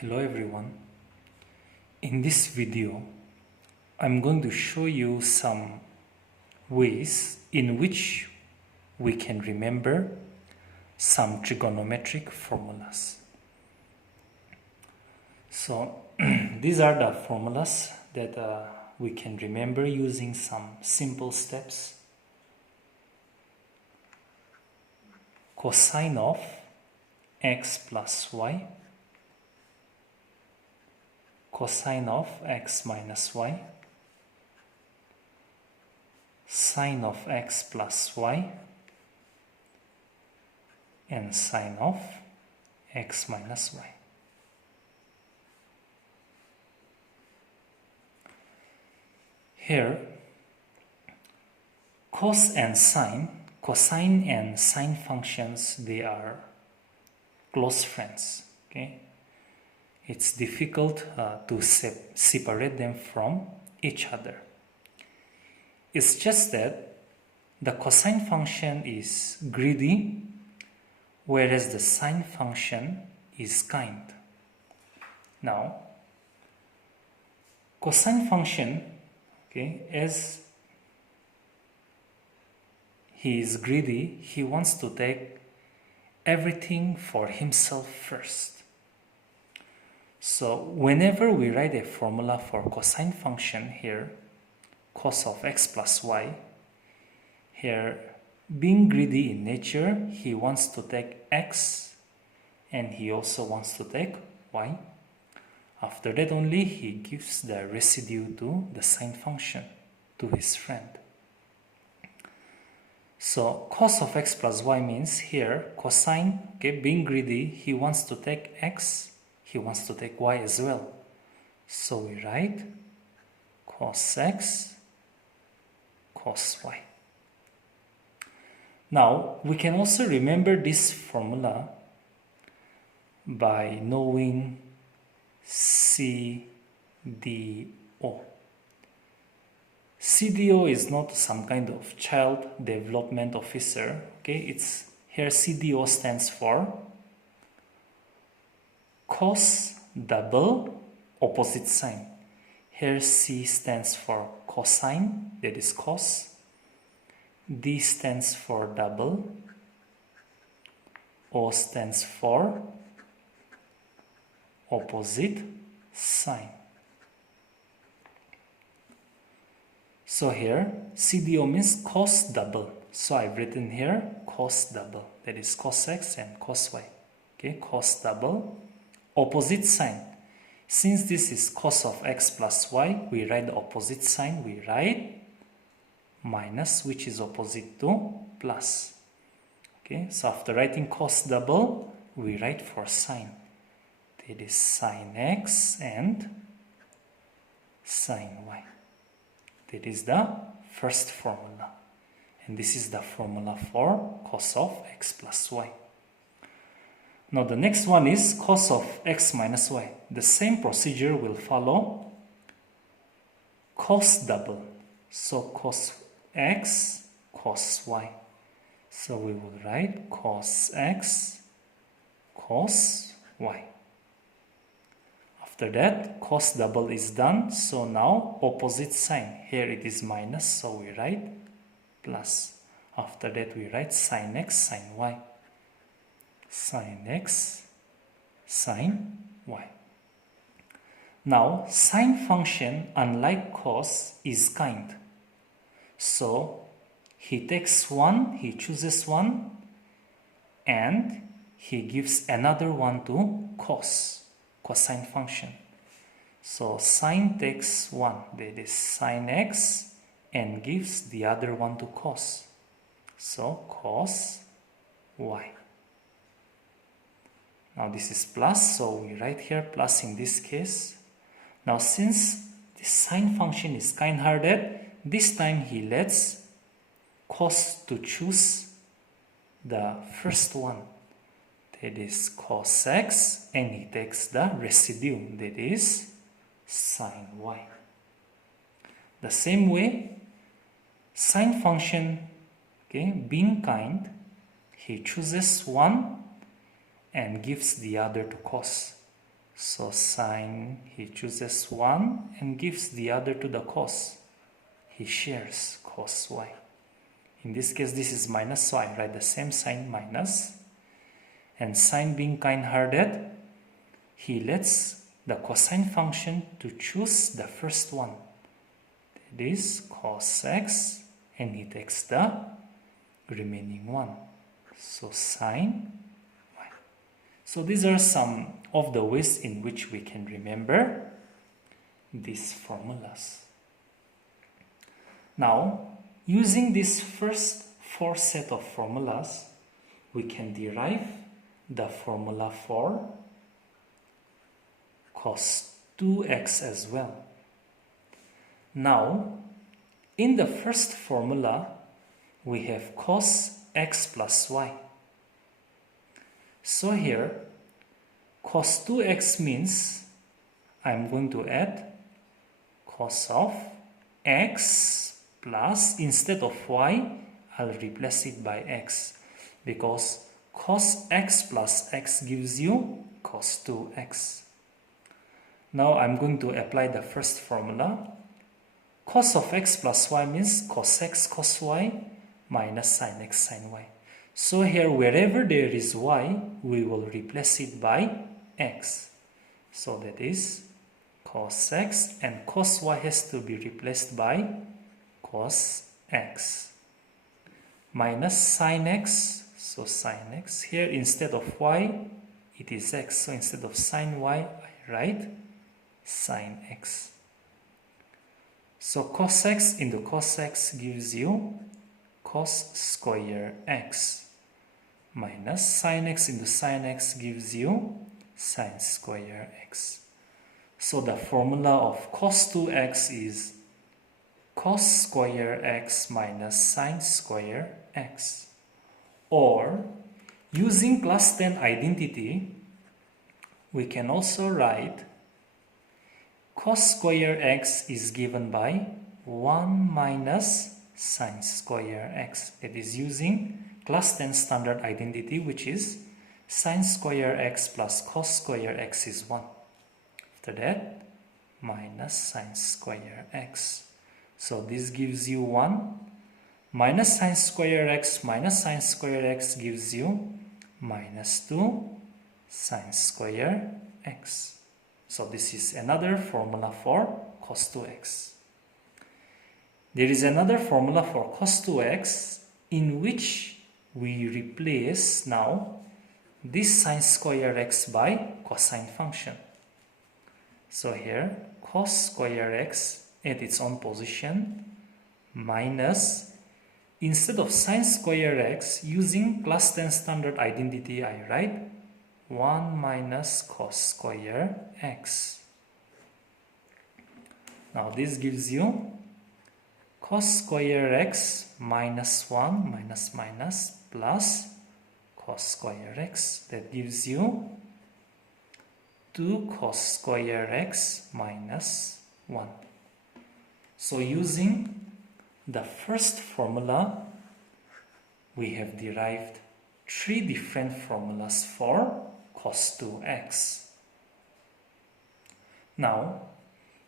Hello everyone. In this video, I'm going to show you some ways in which we can remember some trigonometric formulas. So these are the formulas that we can remember using some simple steps. Cosine of x plus y, cosine of x minus y, sine of x plus y, and sine of x minus y. Here, cosine and sine functions, they are close friends. Okay, it's difficult to separate them from each other. It's just that the cosine function is greedy, whereas the sine function is kind. Now, cosine function, okay, as he is greedy, he wants to take everything for himself first. So whenever we write a formula for cosine function here, cos of x plus y, here, being greedy in nature, he wants to take x and he also wants to take y. After that only he gives the residue to the sine function, to his friend. So cos of x plus y means here cosine, okay, being greedy, he wants to take x, he wants to take y as well. So we write cos x, cos y. Now we can also remember this formula by knowing CDO. CDO is not some kind of child development officer. Okay, it's here CDO stands for cos double opposite sign. Here C stands for cosine, that is cos. D stands for double. O stands for opposite sign. So here CDO means cos double. So I've written here cos double, that is cos x and cos y. Okay, cos double opposite sign. Since this is cos of x plus y, we write the opposite sign, we write minus, which is opposite to plus. Okay, so after writing cos double, we write for sine. That is sine x and sine y. That is the first formula. And this is the formula for cos of x plus y. Now the next one is cos of x minus y. The same procedure will follow. Cos double. So cos x, cos y. So we will write cos x, cos y. After that, cos double is done. So now opposite sign. Here it is minus, so we write plus. After that we write sin x, sin y. Sin x, sin y. Now sine function, unlike cos, is kind. So he takes one, he chooses one, and he gives another one to cos, cosine function. So sine takes one, that is sin x, and gives the other one to cos. So cos y. Now this is plus, so we write here plus in this case. Now since the sine function is kind-hearted, this time he lets cos to choose the first one. That is cos x, and he takes the residue, that is sin y. The same way, sine function, okay, being kind, he chooses one and gives the other to cos. So sine, he chooses 1 and gives the other to the cos. He shares cos y. In this case, this is minus, so I write the same sign, minus. And sine being kind-hearted, he lets the cosine function to choose the first one. That is cos x, and he takes the remaining one. So sine y. So these are some of the ways in which we can remember these formulas. Now, using these first 4 set of formulas, we can derive the formula for cos 2x as well. Now, in the first formula, we have cos x plus y. So here, cos 2x means I'm going to add cos of x plus, instead of y, I'll replace it by x, because cos x plus x gives you cos 2x. Now I'm going to apply the first formula. Cos of x plus y means cos x cos y minus sin x sin y. So here, wherever there is y, we will replace it by x. So that is cos x, and cos y has to be replaced by cos x. Minus sin x, so sin x. Here, instead of y, it is x. So instead of sin y, I write sin x. So cos x into cos x gives you cos square x, minus sin x into sin x gives you sin square x. So the formula of cos 2x is cos square x minus sin square x. Or, using class 10 identity, we can also write cos square x is given by 1 minus sin square x. That is using class 10 standard identity, which is sin square x plus cos square x is 1. After that, minus sin square x. So this gives you 1. Minus sin square x minus sin square x gives you minus 2 sin square x. So this is another formula for cos 2x. There is another formula for cos 2x in which we replace now this sin square x by cosine function. So here, cos square x at its own position minus, instead of sin square x, using class 10 standard identity, I write 1 minus cos square x. Now this gives you cos square x minus 1 minus minus plus cos square x. That gives you 2 cos square x minus 1. So using the first formula, we have derived 3 different formulas for cos 2x. Now,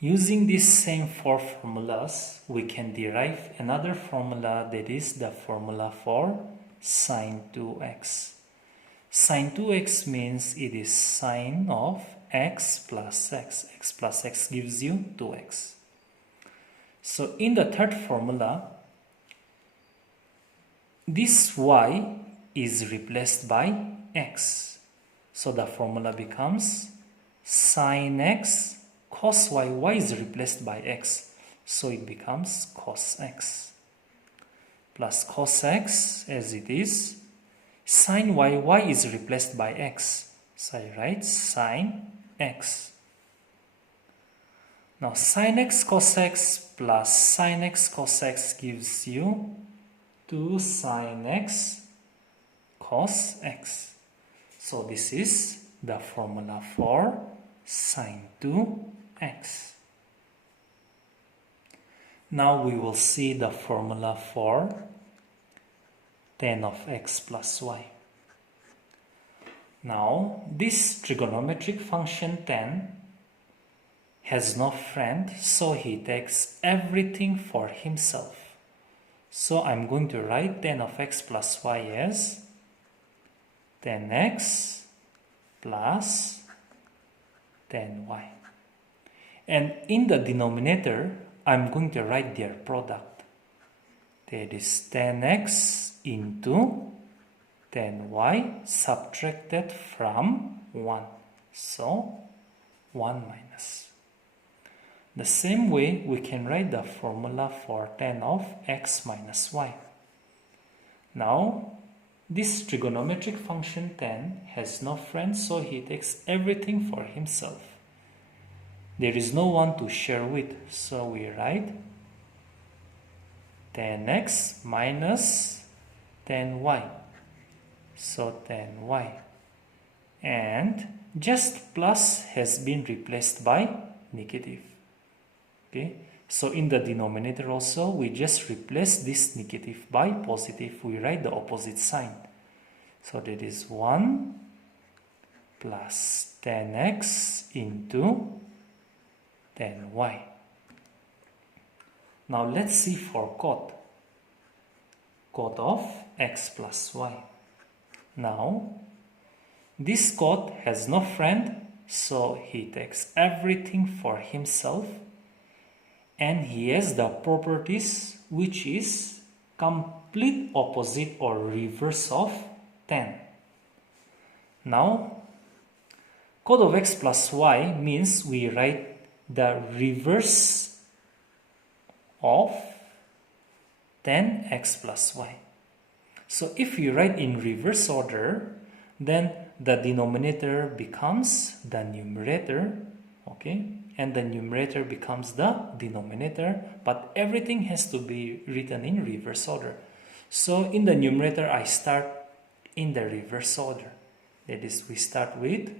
using these same 4 formulas, we can derive another formula, that is the formula for sin 2x. Sin 2x means it is sine of x plus x. X plus x gives you 2x. So in the third formula, this y is replaced by x. So the formula becomes sin x cos y. Y is replaced by x. So it becomes cos x. Plus cos x as it is. Sin y. Y is replaced by x. So I write sin x. Now sin x cos x plus sin x cos x gives you 2 sin x cos x. So this is the formula for sin 2x. Now we will see the formula for tan of x plus y. Now this trigonometric function 10 has no friend, so he takes everything for himself. So I'm going to write 10 of x plus y as 10x plus 10y. And in the denominator, I'm going to write their product. That is 10x into 10y subtracted from 1. So 1 minus. The same way we can write the formula for 10 of x minus y. Now this trigonometric function 10 has no friend, so he takes everything for himself. There is no one to share with, so we write 10x minus 10y. So 10y. And just plus has been replaced by negative. Okay, so in the denominator also we just replace this negative by positive. We write the opposite sign. So that is 1 plus 10x into 10y. Now let's see for cot of x plus y. Now this cot has no friend, so he takes everything for himself. And he has the properties which is complete opposite or reverse of 10. Now, cot of x plus y means we write the reverse of 10x plus y. So if you write in reverse order, then the denominator becomes the numerator, okay? And the numerator becomes the denominator, but everything has to be written in reverse order. So in the numerator, I start in the reverse order. That is, we start with,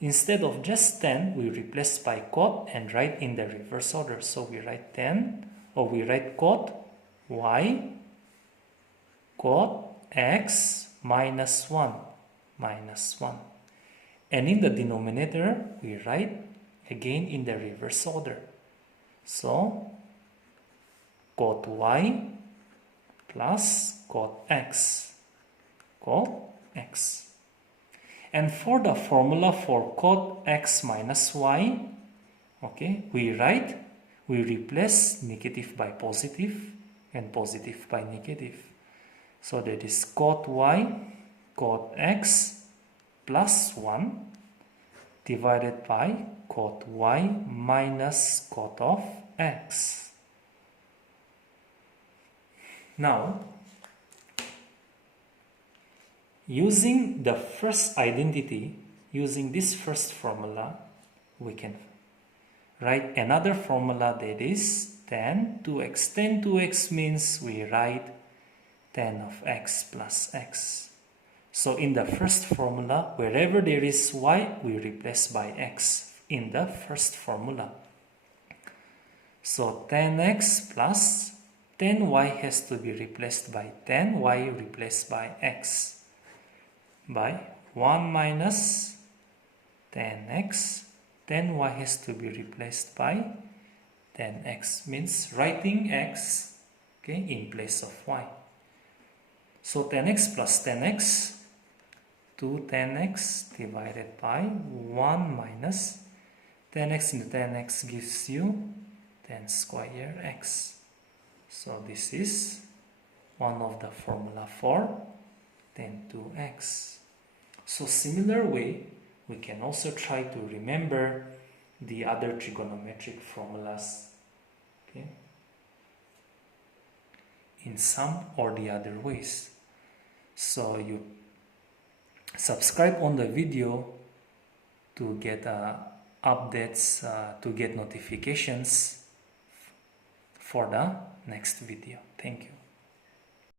instead of just 10, we replace by cot and write in the reverse order. So we write 10, or we write cot y, cot x minus 1, minus 1. And in the denominator, we write again in the reverse order. So cot y plus cot x. And for the formula for cot x minus y, okay, we replace negative by positive and positive by negative. So that is cot y, cot x plus 1 divided by cot y minus cot of x. Now, using the first identity, using this first formula, we can write another formula, that is 10 2x. 10 2x means we write 10 of x plus x. So in the first formula, wherever there is y, we replace by x in the first formula. So 10x plus 10y has to be replaced by 10y replaced by x, by 1 minus 10x. 10y has to be replaced by 10x, means writing x, okay, in place of y. So 10x plus 10x, 2 10x divided by 1 minus 10x into 10x gives you 10 square x. So this is one of the formula for 10 2x. So similar way, we can also try to remember the other trigonometric formulas, okay, in some or the other ways. So you subscribe on the video to get updates, to get notifications for the next video. Thank you.